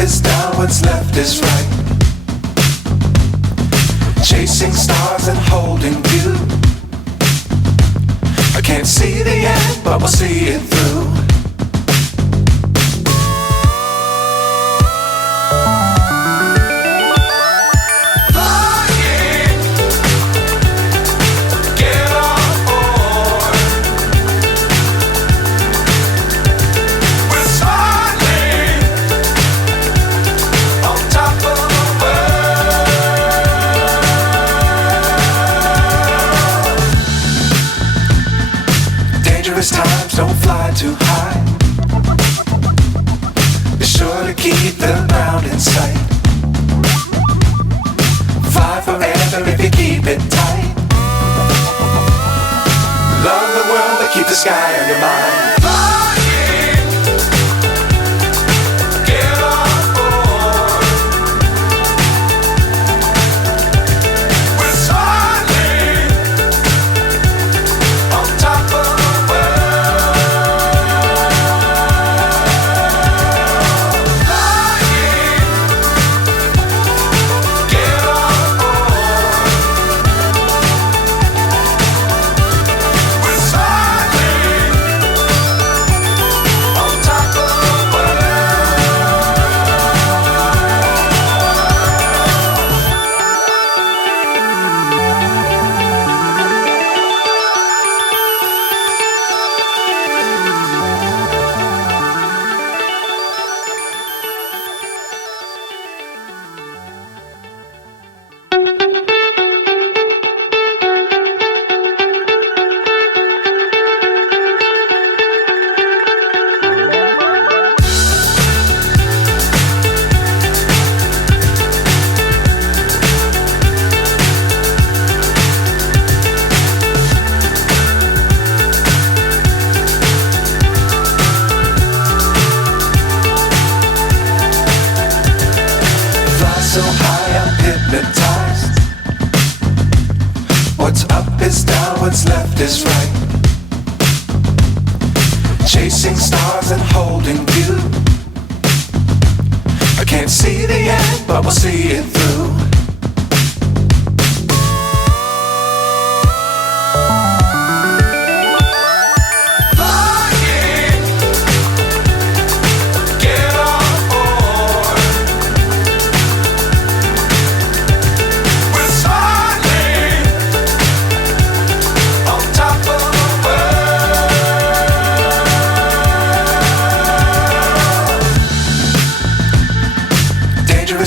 is down, what's left is right. Chasing stars and holding you. I can't see the end, but we'll see it through. Times don't fly too high. Be sure to keep the ground in sight. Fly forever if you keep it tight. Love the world but keep the sky on your mind. So high I'm hypnotized. What's up is down, what's left is right. Chasing stars and holding you. I can't see the end, but we'll see it through.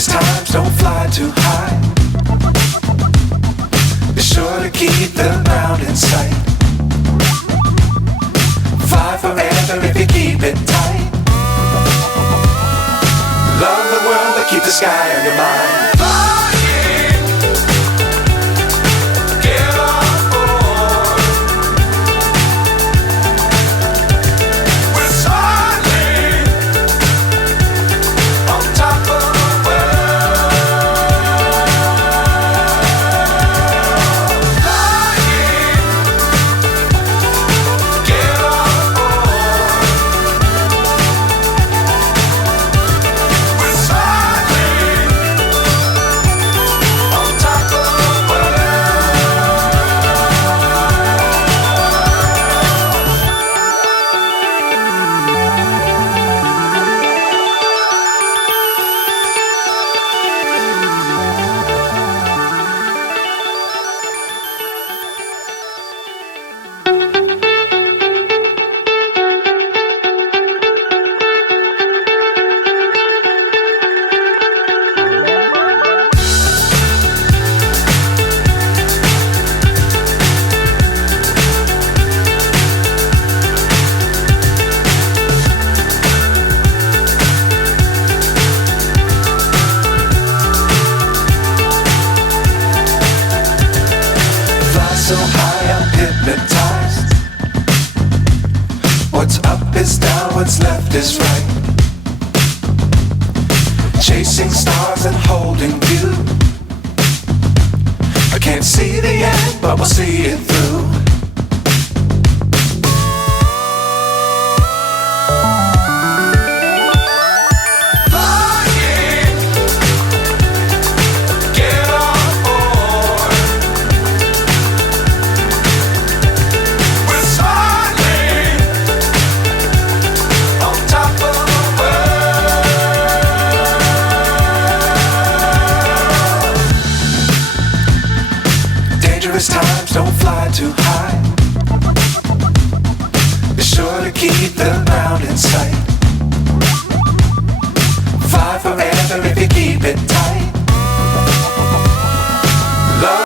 Times don't fly too high. Be sure to keep the ground in sight. Fly forever if you keep it tight. Love the world but keep the sky on your mind. So high I'm hypnotized. What's up is down, what's left is right. Chasing stars and holding you. I can't see the end, but we'll see it through.